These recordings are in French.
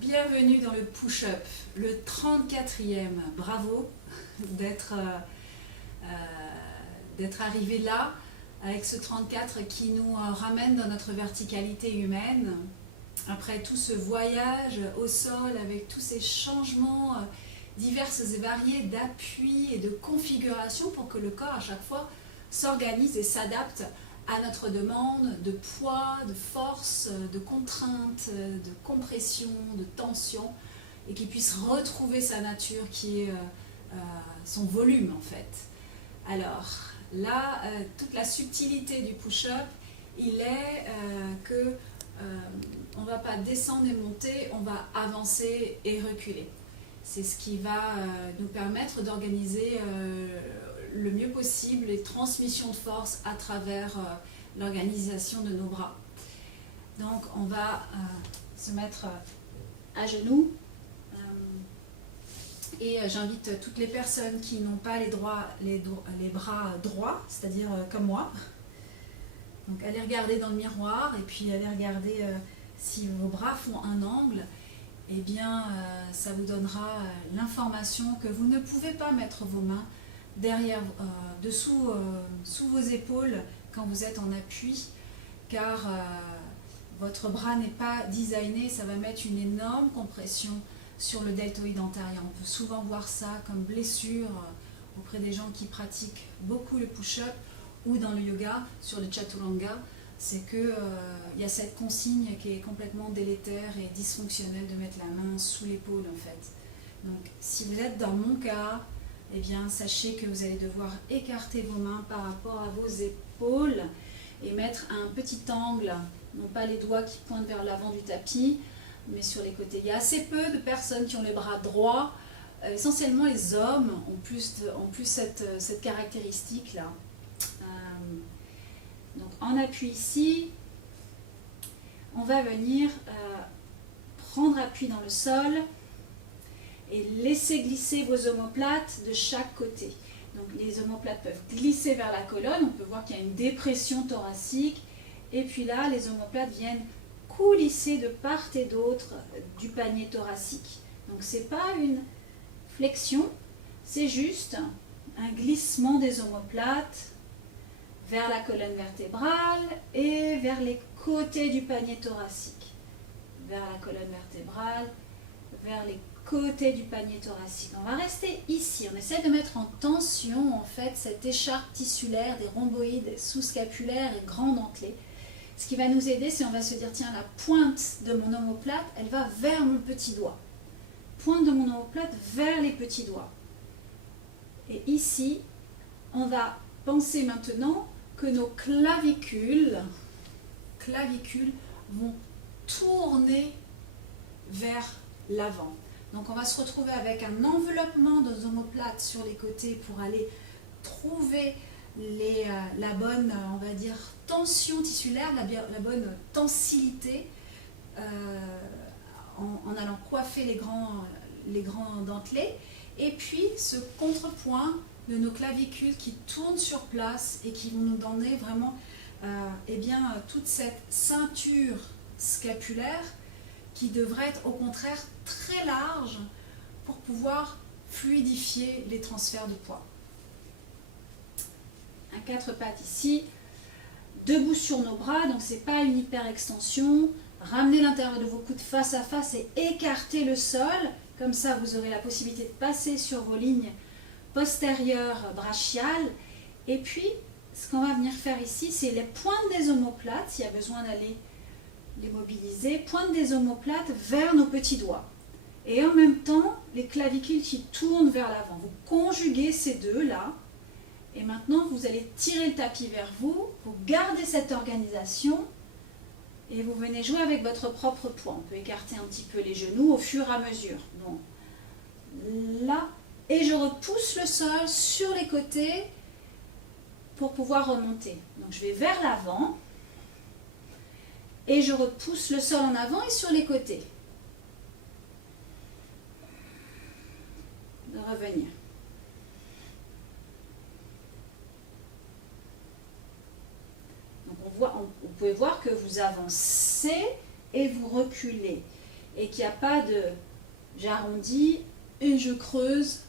Bienvenue dans le push-up, le 34e. Bravo d'être arrivé là avec ce 34 qui nous ramène dans notre verticalité humaine. Après tout ce voyage au sol avec tous ces changements divers et variés d'appui et de configuration pour que le corps à chaque fois s'organise et s'adapte à notre demande de poids, de force, de contrainte, de compression, de tension, et qu'il puisse retrouver sa nature qui est son volume en fait. Alors là, toute la subtilité du push-up, il est que on ne va pas descendre et monter, on va avancer et reculer. C'est ce qui va nous permettre d'organiser le mieux possible les transmissions de force à travers l'organisation de nos bras. Donc on va se mettre à genoux et j'invite toutes les personnes qui n'ont pas les bras droits, c'est-à-dire comme moi. Donc allez regarder dans le miroir et puis allez regarder si vos bras font un angle. Eh bien, ça vous donnera l'information que vous ne pouvez pas mettre vos mains derrière, sous vos épaules quand vous êtes en appui, car votre bras n'est pas designé, ça va mettre une énorme compression sur le deltoïde antérieur. On peut souvent voir ça comme blessure auprès des gens qui pratiquent beaucoup le push-up ou dans le yoga, sur le chaturanga. C'est qu'il y a cette consigne qui est complètement délétère et dysfonctionnelle de mettre la main sous l'épaule en fait. Donc si vous êtes dans mon cas, eh bien sachez que vous allez devoir écarter vos mains par rapport à vos épaules et mettre un petit angle, non pas les doigts qui pointent vers l'avant du tapis, mais sur les côtés. Il y a assez peu de personnes qui ont les bras droits, essentiellement les hommes ont plus cette caractéristique-là. Donc en appui ici, on va venir prendre appui dans le sol et laisser glisser vos omoplates de chaque côté. Donc les omoplates peuvent glisser vers la colonne, on peut voir qu'il y a une dépression thoracique, et puis là les omoplates viennent coulisser de part et d'autre du panier thoracique. Donc ce n'est pas une flexion, c'est juste un glissement des omoplates vers la colonne vertébrale et vers les côtés du panier thoracique. Vers la colonne vertébrale, vers les côtés du panier thoracique. On va rester ici. On essaie de mettre en tension en fait cette écharpe tissulaire des rhomboïdes sous-scapulaires et grand dentelé. Ce qui va nous aider, c'est on va se dire tiens, la pointe de mon omoplate, elle va vers mon petit doigt. Pointe de mon omoplate vers les petits doigts. Et ici, on va penser maintenant que nos clavicules vont tourner vers l'avant. Donc on va se retrouver avec un enveloppement de omoplates sur les côtés pour aller trouver la bonne, on va dire, tension tissulaire, la bonne tensilité en allant coiffer les grands dentelés. Et puis ce contrepoint de nos clavicules qui tournent sur place et qui vont nous donner vraiment toute cette ceinture scapulaire qui devrait être au contraire très large pour pouvoir fluidifier les transferts de poids. Un 4 pattes ici, debout sur nos bras, donc ce n'est pas une hyper-extension. Ramenez l'intérieur de vos coudes face à face et écartez le sol. Comme ça, vous aurez la possibilité de passer sur vos lignes postérieures brachiales. Et puis, ce qu'on va venir faire ici, c'est les pointes des omoplates, s'il y a besoin d'aller les mobiliser, pointe des omoplates vers nos petits doigts. Et en même temps, les clavicules qui tournent vers l'avant. Vous conjuguez ces deux-là. Et maintenant, vous allez tirer le tapis vers vous. Vous gardez cette organisation. Et vous venez jouer avec votre propre poids. On peut écarter un petit peu les genoux au fur et à mesure. Donc, là. Et je repousse le sol sur les côtés pour pouvoir remonter. Donc, je vais vers l'avant. Et je repousse le sol en avant et sur les côtés. De revenir. Donc vous pouvez voir que vous avancez et vous reculez. et qu'il n'y a pas de j'arrondis et je creuse.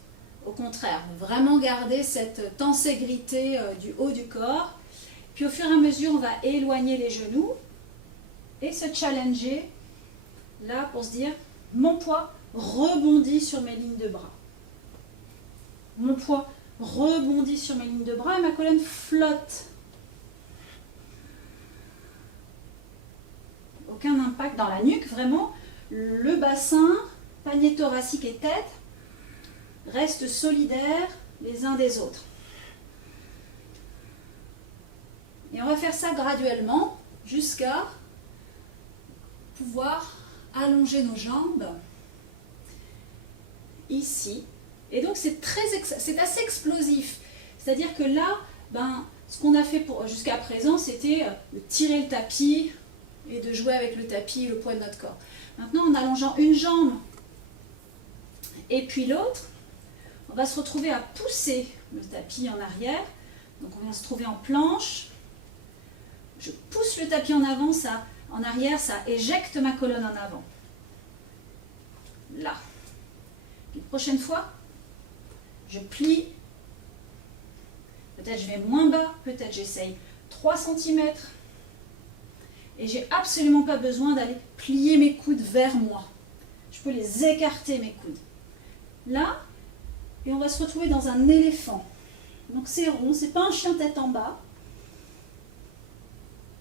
Au contraire, vraiment garder cette tenségrité du haut du corps. Puis au fur et à mesure, on va éloigner les genoux et se challenger là pour se dire mon poids rebondit sur mes lignes de bras. Mon poids rebondit sur mes lignes de bras et ma colonne flotte. Aucun impact dans la nuque, vraiment. Le bassin, panier thoracique et tête restent solidaires les uns des autres. Et on va faire ça graduellement jusqu'à pouvoir allonger nos jambes ici. Et donc c'est assez explosif. C'est-à-dire que là, ce qu'on a fait jusqu'à présent, c'était de tirer le tapis et de jouer avec le tapis et le poids de notre corps. Maintenant, en allongeant une jambe et puis l'autre, on va se retrouver à pousser le tapis en arrière. Donc on vient se trouver en planche. Je pousse le tapis en avant, en arrière, ça éjecte ma colonne en avant. Là. Une prochaine fois, je plie. Peut-être je vais moins bas, peut-être j'essaye 3 cm. Et j'ai absolument pas besoin d'aller plier mes coudes vers moi. Je peux les écarter, mes coudes. Là, et on va se retrouver dans un éléphant. Donc c'est rond, c'est pas un chien tête en bas.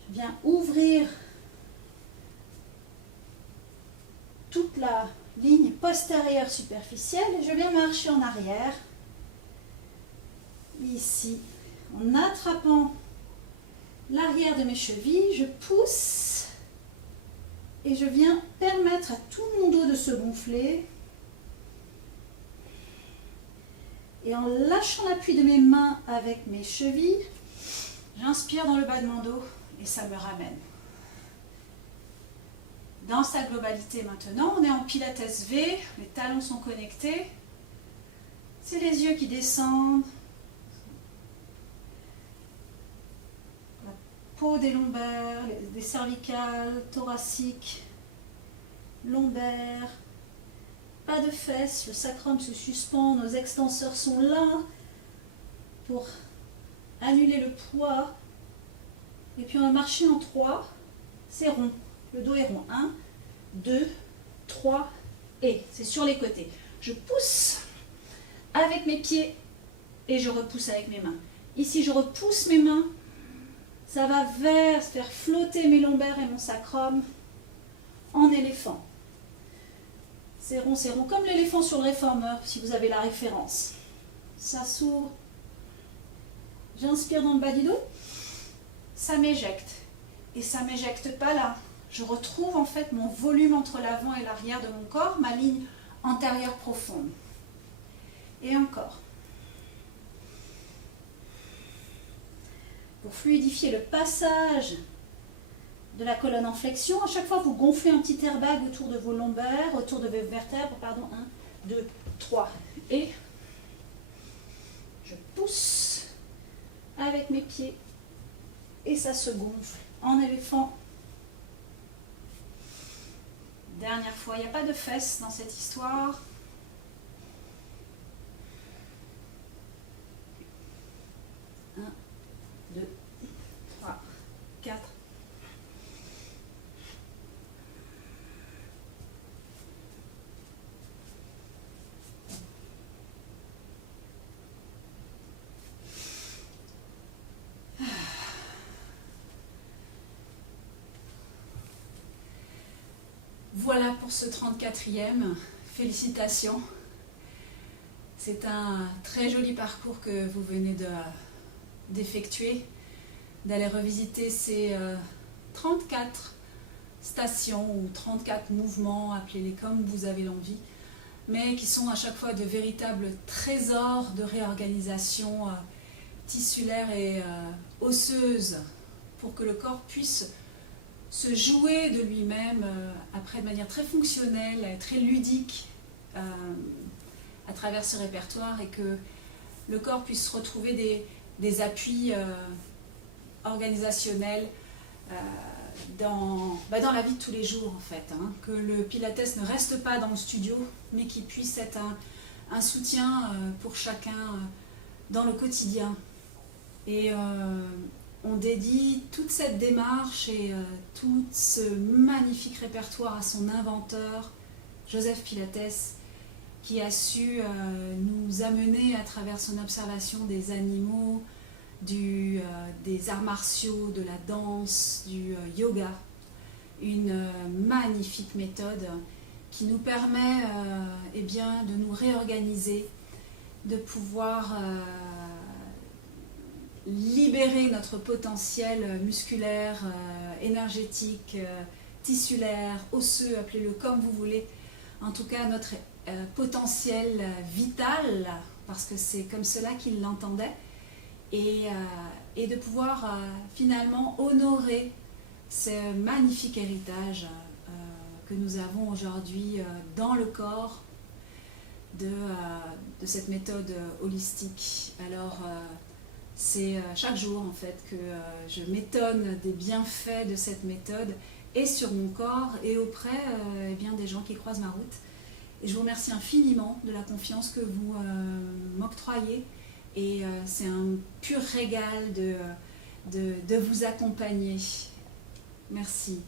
Je viens ouvrir toute la ligne postérieure superficielle et je viens marcher en arrière. Ici, en attrapant l'arrière de mes chevilles, je pousse et je viens permettre à tout mon dos de se gonfler. Et en lâchant l'appui de mes mains avec mes chevilles, j'inspire dans le bas de mon dos et ça me ramène. Dans sa globalité maintenant, on est en Pilates V, les talons sont connectés. C'est les yeux qui descendent. La peau des lombaires, des cervicales, thoraciques, lombaires. Pas de fesses, le sacrum se suspend, nos extenseurs sont là pour annuler le poids. Et puis on va marcher en 3, c'est rond, le dos est rond. 1, 2, 3 et c'est sur les côtés. Je pousse avec mes pieds et je repousse avec mes mains. Ici je repousse mes mains, ça va faire flotter mes lombaires et mon sacrum en éléphant. C'est rond, comme l'éléphant sur le réformeur, si vous avez la référence. Ça s'ouvre. J'inspire dans le bas du dos. Ça m'éjecte. Et ça ne m'éjecte pas là. Je retrouve en fait mon volume entre l'avant et l'arrière de mon corps, ma ligne antérieure profonde. Et encore. Pour fluidifier le passage de la colonne en flexion, à chaque fois vous gonflez un petit airbag autour de vos lombaires, autour de vos vertèbres, 1, 2, 3. Et je pousse avec mes pieds et ça se gonfle en éléphant. Dernière fois, il n'y a pas de fesses dans cette histoire. 1, 2, 3, 4. Voilà pour ce 34e. Félicitations. C'est un très joli parcours que vous venez d'effectuer, d'aller revisiter ces 34 stations ou 34 mouvements, appelez-les comme vous avez l'envie, mais qui sont à chaque fois de véritables trésors de réorganisation tissulaire et osseuse pour que le corps puisse se jouer de lui-même après de manière très fonctionnelle, très ludique à travers ce répertoire et que le corps puisse retrouver des appuis organisationnels dans la vie de tous les jours en fait, hein, que le Pilates ne reste pas dans le studio, mais qu'il puisse être un soutien pour chacun dans le quotidien. Et on dédie toute cette démarche et tout ce magnifique répertoire à son inventeur, Joseph Pilates, qui a su nous amener à travers son observation des animaux, des arts martiaux, de la danse, du yoga, une magnifique méthode qui nous permet eh bien, de nous réorganiser, de pouvoir libérer notre potentiel musculaire, énergétique, tissulaire, osseux, appelez-le comme vous voulez, en tout cas notre potentiel vital, parce que c'est comme cela qu'il l'entendait, et de pouvoir finalement honorer ce magnifique héritage que nous avons aujourd'hui dans le corps de cette méthode holistique. Alors c'est chaque jour en fait que je m'étonne des bienfaits de cette méthode et sur mon corps et auprès eh bien, des gens qui croisent ma route. Et je vous remercie infiniment de la confiance que vous m'octroyez et c'est un pur régal de vous accompagner. Merci.